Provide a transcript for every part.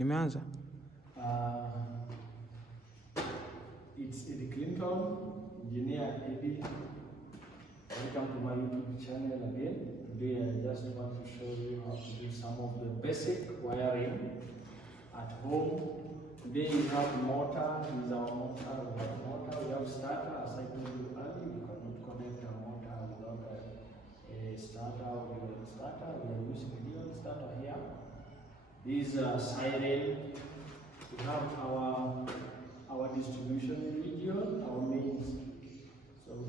Nimeanza. It's Eddy Clinton, engineer Eddy. Welcome to my YouTube channel again. Today I just want to show you how to do some of the basic wiring at home. Today we have motor. This is our motor. We have motor. We have starter. As I told you earlier, you cannot connect a motor without a starter or a starter. We are using a dual starter here. This is a siren. We have our distribution region, our mains. So we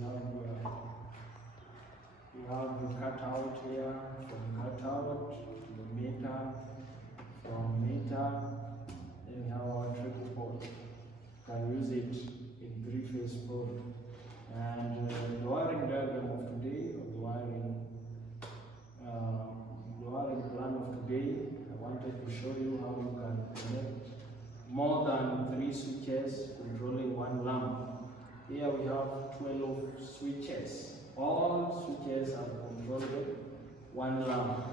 have the cutout here, from cutout to the meter, from meter, then we have our triple port. You can use it in three-phase port. And the wiring diagram of today, or the wiring plan of today, I wanted to show you how you can connect more than 3 switches controlling one lamp. Here we have 12 switches. All switches are controlling one lamp.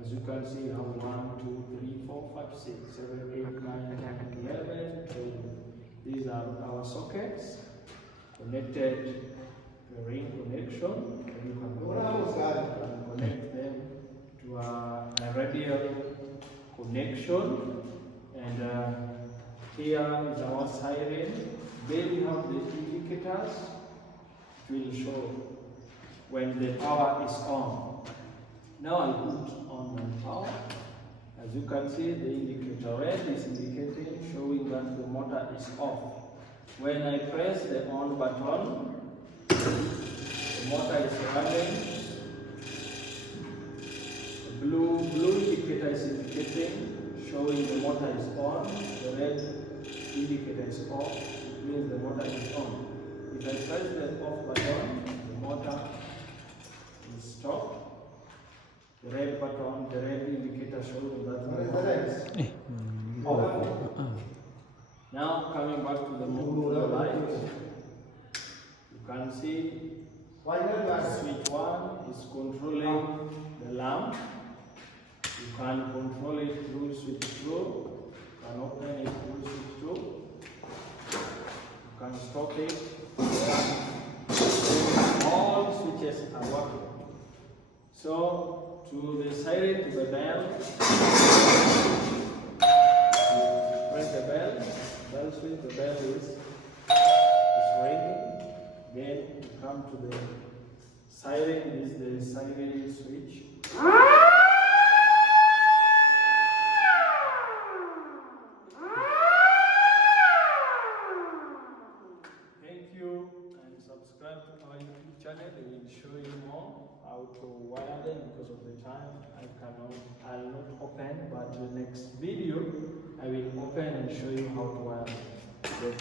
As you can see, you have 1, 2, 3, 4, 5, 6, 7, 8, 9, 10, 11, 12. These are our sockets connected to a ring connection. And you can connect them to a radial connection. And here is our siren. Then we have the indicators. It will show when the power is on. Now I put on my power. As you can see, the indicator red is indicating, showing that the motor is off. When I press the on button, the motor is running. The blue indicator is indicating, showing the motor is on. The red indicator is off. It means the motor is on. If I press the off button, the motor is stopped. The red button, the red indicator shows that the motor is off. Now coming back to the light, you can see switch 1 is controlling the lamp. You can control it through switch 2. You can open it through switch 2. You can stop it. All switches are working. So to the siren, to the bell, press the bell switch, the bell is ringing. Then you come to the siren, is the siren switch. Subscribe to our YouTube channel. We will show you more how to wire them. Because of the time, I'll not open, but the next video I will open and show you how to wire them.